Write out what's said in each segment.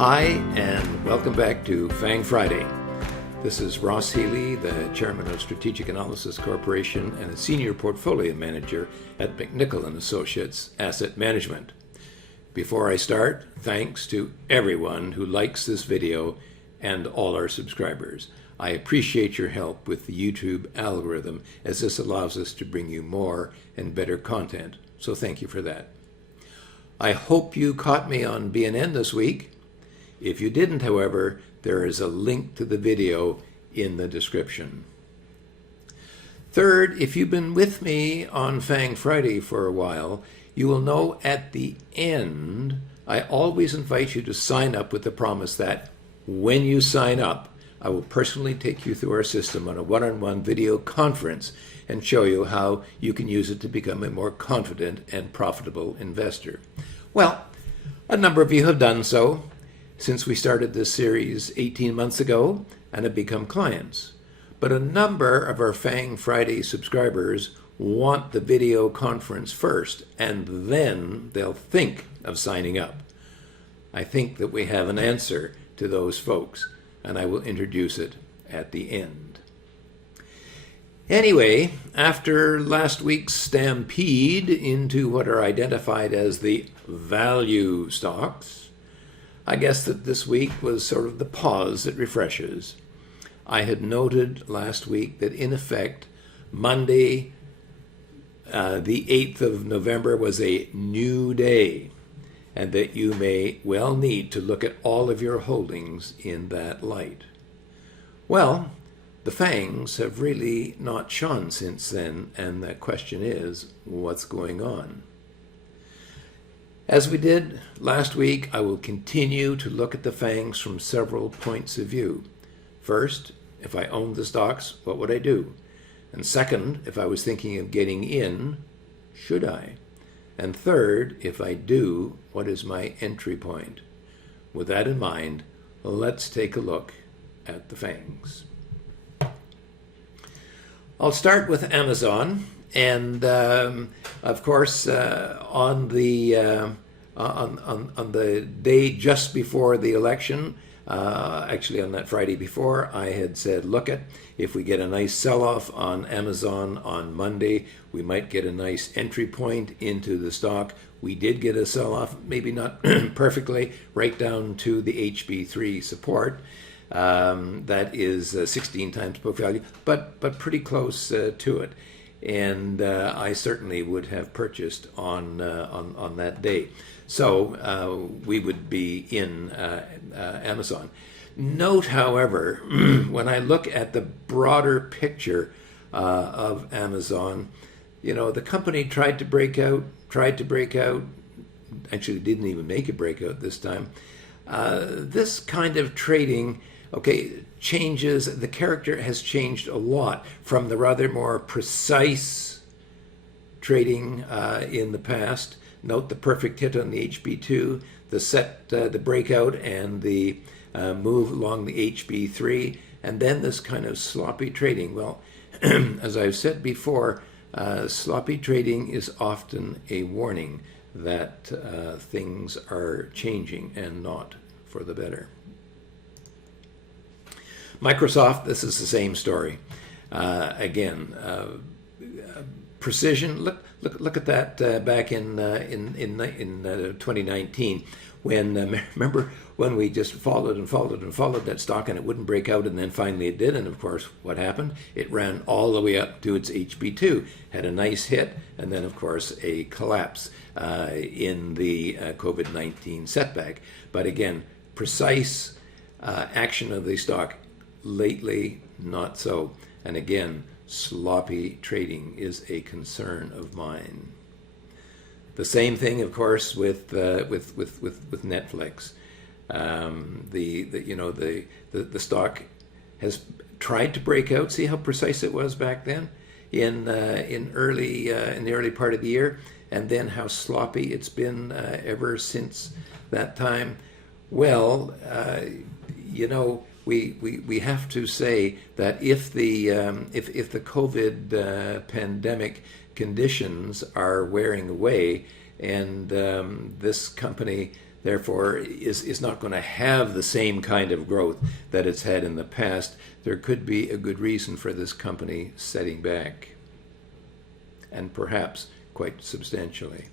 Hi, and welcome back to FANG Friday. This is Ross Healy, the Chairman of Strategic Analysis Corporation and a Senior Portfolio Manager at McNichol & Associates Asset Management. Before I start, thanks to everyone who likes this video and all our subscribers. I appreciate your help with the YouTube algorithm, as this allows us to bring you more and better content, so thank you for that. I hope you caught me on BNN this week. If you didn't, however, there is a link to the video in the description. Third, if you've been with me on FANG Friday for a while, you will know at the end, I always invite you to sign up with the promise that when you sign up, I will personally take you through our system on a one-on-one video conference and show you how you can use it to become a more confident and profitable investor. Well, a number of you have done so since we started this series 18 months ago and have become clients. But a number of our FANG Friday subscribers want the video conference first, and then they'll think of signing up. I think that we have an answer to those folks, and I will introduce it at the end. Anyway, after last week's stampede into what are identified as the value stocks, I guess that this week was sort of the pause that refreshes. I had noted last week that in effect, Monday, the 8th of November was a new day, and that you may well need to look at all of your holdings in that light. Well, the FANGs have really not shone since then, and the question is, what's going on? As we did last week, I will continue to look at the FANGs from several points of view. First, if I owned the stocks, what would I do? And second, if I was thinking of getting in, should I? And third, if I do, what is my entry point? With that in mind, let's take a look at the FANGs. I'll start with Amazon, and of course, on the day just before the election, actually on that Friday before, I had said, look at, if we get a nice sell-off on Amazon on Monday, we might get a nice entry point into the stock. We did get a sell-off, maybe not perfectly, right down to the HB3 support. That is 16 times book value, but pretty close to it. And I certainly would have purchased on that day. So we would be in Amazon. Note, however, when I look at the broader picture of Amazon, you know, the company tried to break out, actually didn't even make a breakout this time. This kind of trading, okay, changes, the character has changed a lot from the rather more precise trading in the past. Note the perfect hit on the HB2, the breakout and the move along the HB3, and then this kind of sloppy trading. Well, as I've said before, sloppy trading is often a warning that things are changing and not for the better. Microsoft, this is the same story. Again, precision. Look at that back in 2019, when remember when we just followed that stock and it wouldn't break out, and then finally it did, and of course what happened? It ran all the way up to its HB2, had a nice hit, and then of course a collapse in the COVID-19 setback. But again, precise action of the stock. Lately, not so. And again, sloppy trading is a concern of mine. The same thing, of course, with Netflix. The stock has tried to break out. See how precise it was back then in the early part of the year, and then how sloppy it's been ever since that time. Well, we have to say that if the COVID pandemic conditions are wearing away, and this company therefore is not going to have the same kind of growth that it's had in the past, there could be a good reason for this company setting back, and perhaps quite substantially.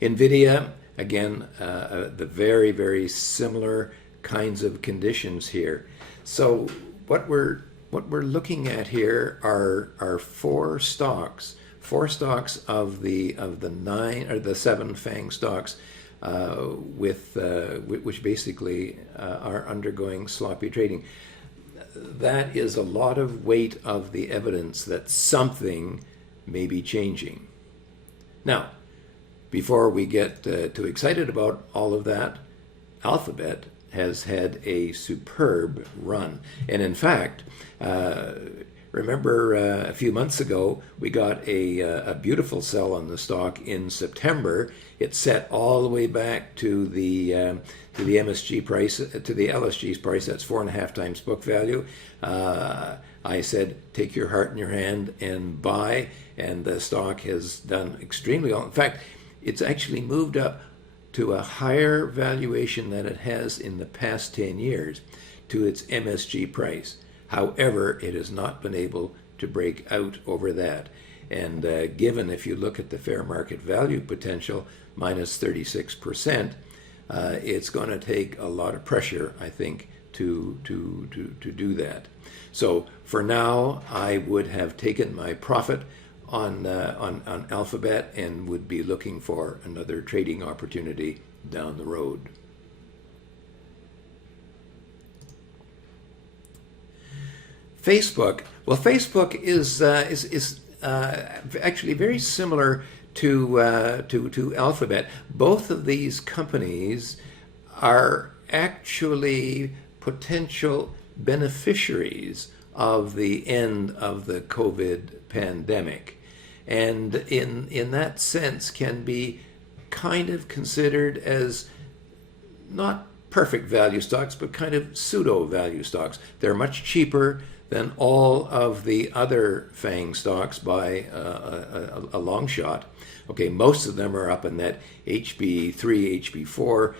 Nvidia, again, the very, very similar kinds of conditions here. So what we're looking at here are four stocks of the 9 or the 7 FANG stocks, which basically are undergoing sloppy trading. That is a lot of weight of the evidence that something may be changing. Now, before we get too excited about all of that, Alphabet has had a superb run. And in fact, remember a few months ago, we got a beautiful sell on the stock in September. It set all the way back to the MSG price, to the LSG's price. That's 4.5 times book value. I said, take your heart in your hand and buy, and the stock has done extremely well. In fact, it's actually moved up to a higher valuation than it has in the past 10 years to its MSG price. However, it has not been able to break out over that. And given, if you look at the fair market value potential, minus 36%, it's going to take a lot of pressure, I think, to do that. So for now, I would have taken my profit on Alphabet and would be looking for another trading opportunity down the road. Facebook. Well, Facebook is actually very similar to Alphabet. Both of these companies are actually potential beneficiaries of the end of the COVID pandemic, and in that sense can be kind of considered as not perfect value stocks, but kind of pseudo value stocks. They're much cheaper than all of the other FANG stocks by a long shot. Okay, most of them are up in that HB3, HB4,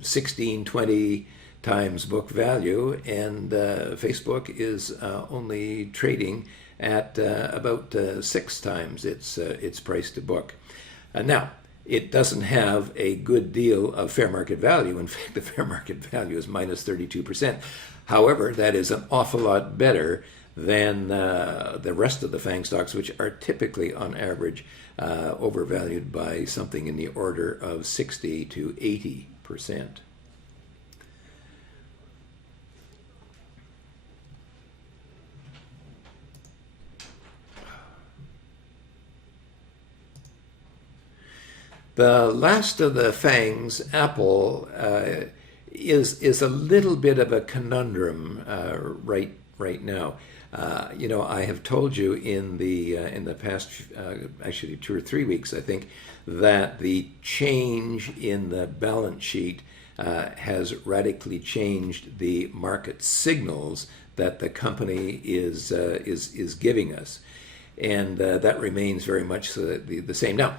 16, 20 times book value, and Facebook is only trading at about 6 times its price to book. Now, it doesn't have a good deal of fair market value. In fact, the fair market value is minus 32%. However, that is an awful lot better than the rest of the FANG stocks, which are typically, on average, overvalued by something in the order of 60 to 80%. The last of the FANGs, Apple, is a little bit of a conundrum right now. I have told you in the past actually 2 or 3 weeks, I think, that the change in the balance sheet has radically changed the market signals that the company is giving us, and that remains very much the same now.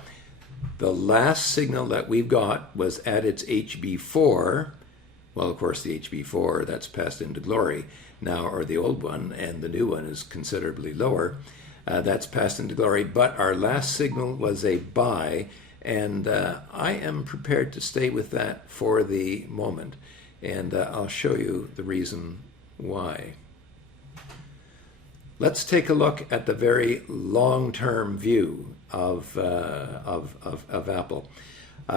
The last signal that we've got was at its HB4. Well, of course, the HB4, that's passed into glory now, or the old one, and the new one is considerably lower. That's passed into glory, but our last signal was a buy, and I am prepared to stay with that for the moment, and I'll show you the reason why. Let's take a look at the very long-term view of Apple.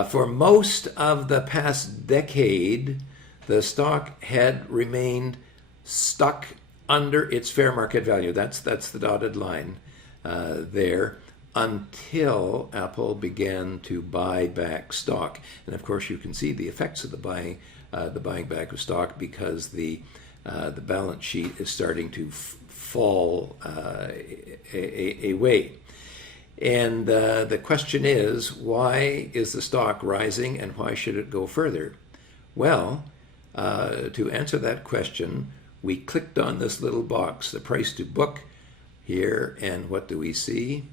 For most of the past decade, the stock had remained stuck under its fair market value. That's the dotted line there, until Apple began to buy back stock. And of course, you can see the effects of the buying back of stock, because the balance sheet is starting to fall away. And the question is, why is the stock rising, and why should it go further? Well, to answer that question, we clicked on this little box, the price to book here, and what do we see?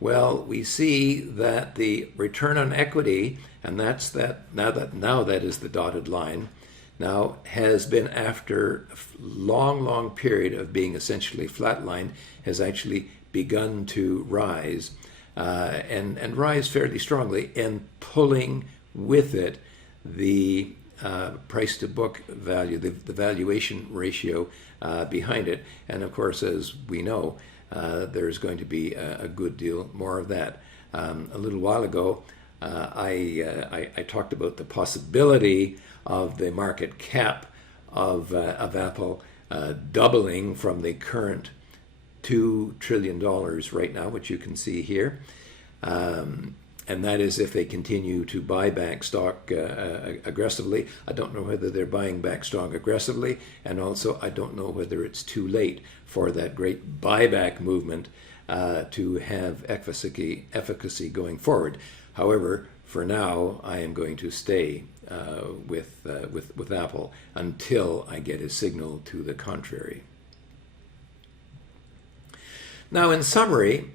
Well, we see that the return on equity, and that's that now that is the dotted line, now has been, after a long period of being essentially flatlined, has actually begun to rise, and rise fairly strongly, and pulling with it the price to book value, the valuation ratio behind it. And of course, as we know, there's going to be a good deal more of that. A little while ago, I talked about the possibility of the market cap of Apple doubling from the current $2 trillion right now, which you can see here. And that is if they continue to buy back stock aggressively. I don't know whether they're buying back stock aggressively, and also I don't know whether it's too late for that great buyback movement to have efficacy going forward. However, for now, I am going to stay with Apple until I get a signal to the contrary. Now, in summary,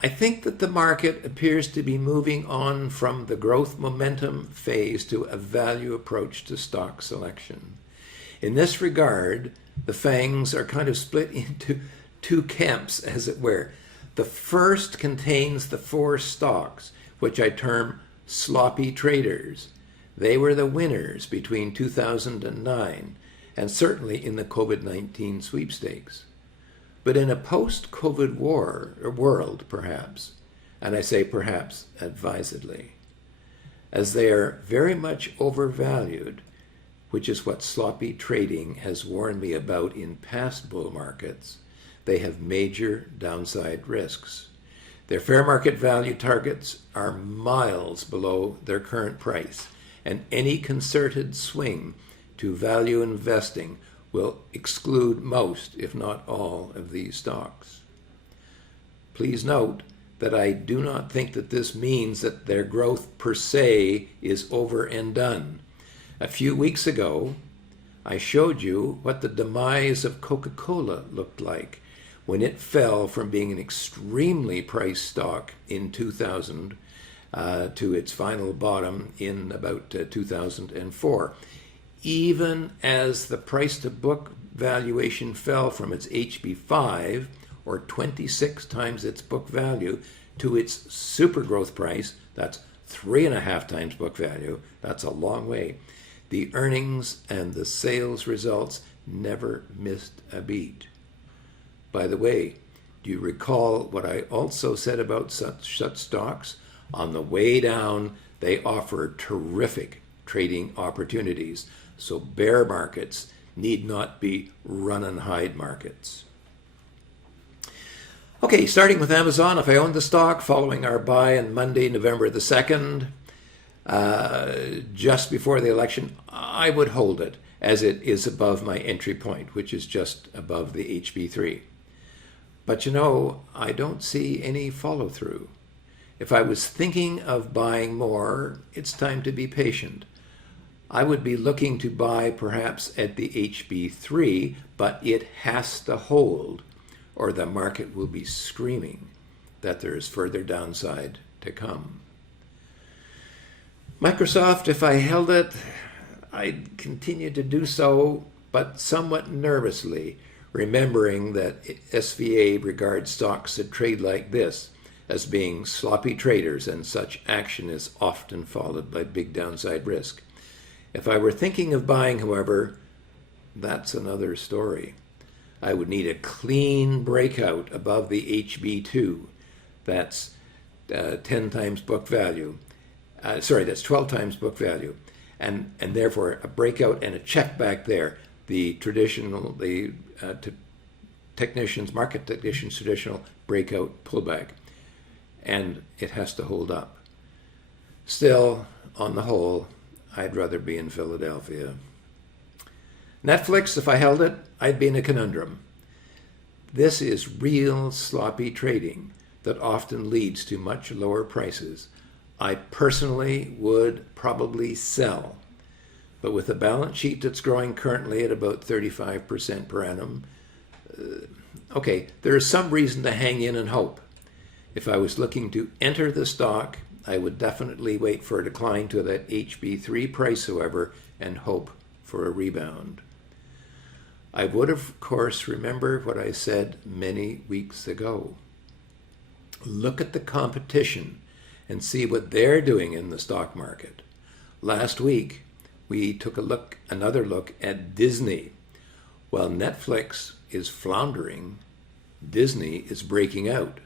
I think that the market appears to be moving on from the growth momentum phase to a value approach to stock selection. In this regard, the FANGs are kind of split into two camps, as it were. The first contains the four stocks, which I term sloppy traders. They were the winners between 2009 and certainly in the COVID-19 sweepstakes. But in a post-COVID world, perhaps, and I say perhaps advisedly, as they are very much overvalued, which is what sloppy trading has warned me about in past bull markets, they have major downside risks. Their fair market value targets are miles below their current price, and any concerted swing to value investing will exclude most, if not all, of these stocks. Please note that I do not think that this means that their growth per se is over and done. A few weeks ago, I showed you what the demise of Coca-Cola looked like when it fell from being an extremely priced stock in 2000 to its final bottom in about 2004. Even as the price to book valuation fell from its HB5, or 26 times its book value, to its super growth price, that's 3.5 times book value, that's a long way. The earnings and the sales results never missed a beat. By the way, do you recall what I also said about such stocks? On the way down, they offer terrific trading opportunities. So bear markets need not be run and hide markets. Okay, starting with Amazon, if I owned the stock following our buy on Monday, November the 2nd, just before the election, I would hold it, as it is above my entry point, which is just above the HB3. But you know, I don't see any follow-through. If I was thinking of buying more, it's time to be patient. I would be looking to buy perhaps at the HB3, but it has to hold, or the market will be screaming that there is further downside to come. Microsoft, if I held it, I'd continue to do so, but somewhat nervously, remembering that SVA regards stocks that trade like this as being sloppy traders, and such action is often followed by big downside risk. If I were thinking of buying, however, that's another story. I would need a clean breakout above the HB2. That's 10 times book value. That's 12 times book value. And therefore, a breakout and a check back there. The traditional, market technicians' traditional breakout pullback. And it has to hold up. Still, on the whole, I'd rather be in Philadelphia. Netflix, if I held it, I'd be in a conundrum. This is real sloppy trading that often leads to much lower prices. I personally would probably sell, but with a balance sheet that's growing currently at about 35% per annum, okay, there is some reason to hang in and hope. If I was looking to enter the stock, I would definitely wait for a decline to that HB3 price, however, and hope for a rebound. I would, of course, remember what I said many weeks ago. Look at the competition and see what they're doing in the stock market. Last week, we took another look at Disney. While Netflix is floundering, Disney is breaking out.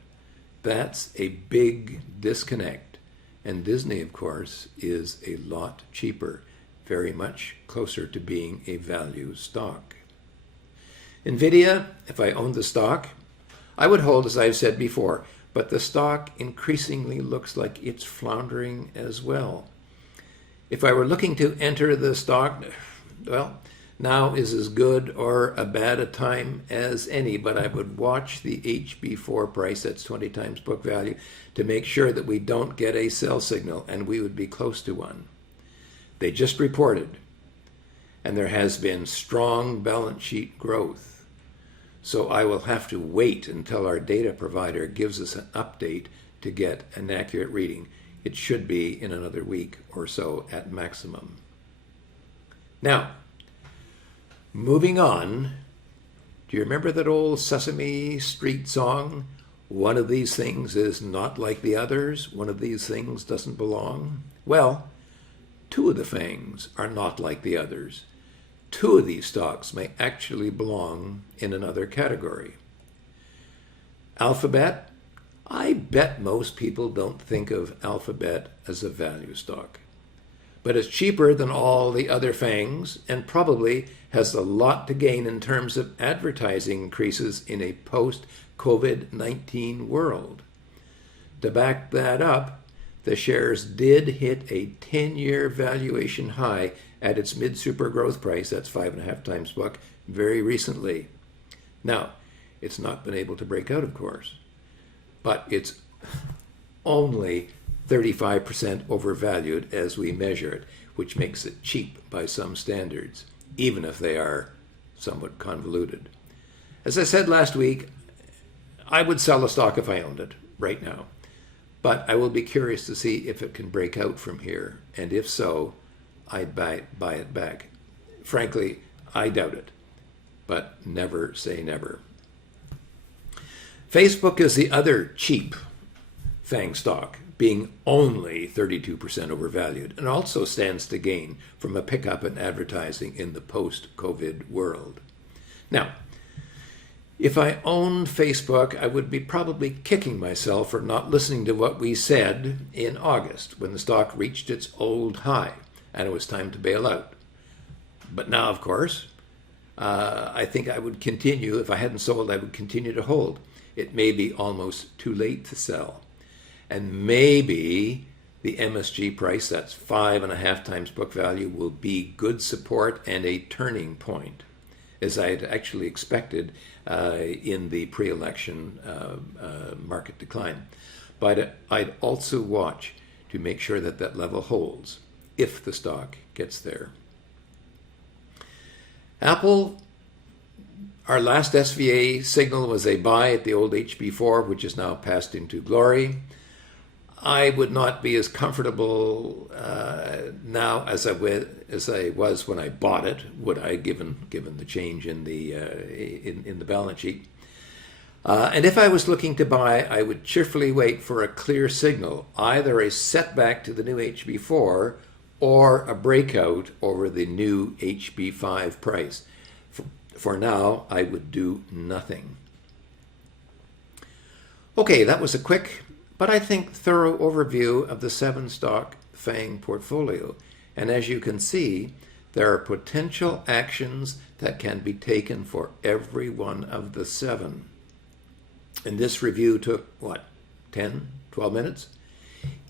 That's a big disconnect. And Disney, of course, is a lot cheaper, very much closer to being a value stock. Nvidia, if I owned the stock, I would hold, as I've said before, but the stock increasingly looks like it's floundering as well. If I were looking to enter the stock, well, now is as good or a bad a time as any, but I would watch the HB4 price, that's 20 times book value, to make sure that we don't get a sell signal, and we would be close to one. They just reported, and there has been strong balance sheet growth. So I will have to wait until our data provider gives us an update to get an accurate reading. It should be in another week or so at maximum. Now, moving on, do you remember that old Sesame Street song? One of these things is not like the others. One of these things doesn't belong. Well, two of the FANGs are not like the others. Two of these stocks may actually belong in another category. Alphabet, I bet most people don't think of Alphabet as a value stock. But it's cheaper than all the other FANGs and probably has a lot to gain in terms of advertising increases in a post-COVID-19 world. To back that up, the shares did hit a 10-year valuation high at its mid-super growth price, that's 5.5 times book, very recently. Now, it's not been able to break out, of course, but it's only 35% overvalued as we measure it, which makes it cheap by some standards, even if they are somewhat convoluted. As I said last week, I would sell a stock if I owned it right now, but I will be curious to see if it can break out from here, and if so, I'd buy it back. Frankly, I doubt it, but never say never. Facebook is the other cheap FANG stock, being only 32% overvalued, and also stands to gain from a pickup in advertising in the post-COVID world. Now, if I owned Facebook, I would be probably kicking myself for not listening to what we said in August when the stock reached its old high and it was time to bail out. But now, of course, I think I would continue. If I hadn't sold, I would continue to hold. It may be almost too late to sell. And maybe the MSG price, that's 5.5 times book value, will be good support and a turning point, as I had actually expected in the pre-election market decline. But I'd also watch to make sure that that level holds if the stock gets there. Apple, our last SVA signal was a buy at the old HB4, which is now passed into glory. I would not be as comfortable now as I was when I bought it, would I, given the change in the balance sheet. And if I was looking to buy, I would cheerfully wait for a clear signal, either a setback to the new HB4 or a breakout over the new HB5 price. For now, I would do nothing. Okay, that was a quick, but I think thorough overview of the 7-stock FANG portfolio. And as you can see, there are potential actions that can be taken for every one of the 7. And this review took, 10, 12 minutes?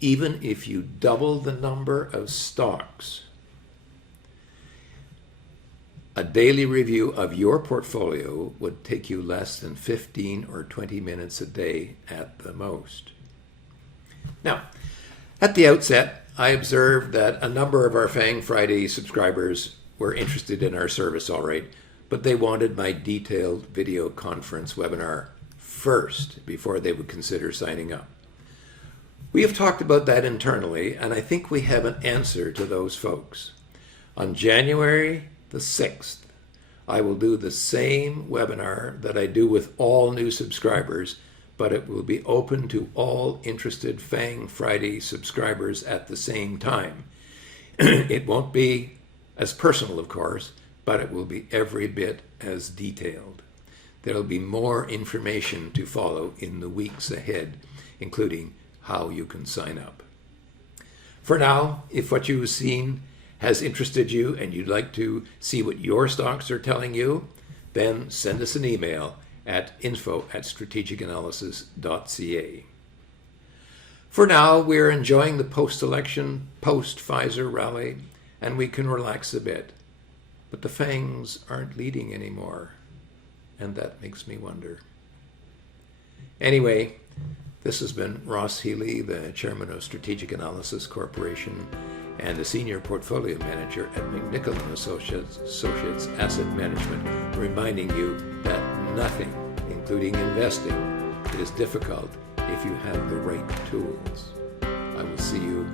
Even if you double the number of stocks, a daily review of your portfolio would take you less than 15 or 20 minutes a day at the most. Now, at the outset, I observed that a number of our FANG Friday subscribers were interested in our service, all right, but they wanted my detailed video conference webinar first before they would consider signing up. We have talked about that internally, and I think we have an answer to those folks. On January the 6th, I will do the same webinar that I do with all new subscribers, but it will be open to all interested FANG Friday subscribers at the same time. It won't be as personal, of course, but it will be every bit as detailed. There will be more information to follow in the weeks ahead, including how you can sign up. For now, if what you've seen has interested you and you'd like to see what your stocks are telling you, then send us an email at info@strategicanalysis.ca. For now, we're enjoying the post-election, post-Pfizer rally, and we can relax a bit. But the FANGs aren't leading anymore, and that makes me wonder. Anyway, this has been Ross Healy, the chairman of Strategic Analysis Corporation and the senior portfolio manager at McNichol & Associates Asset Management, reminding you that nothing, including investing, is difficult if you have the right tools. I will see you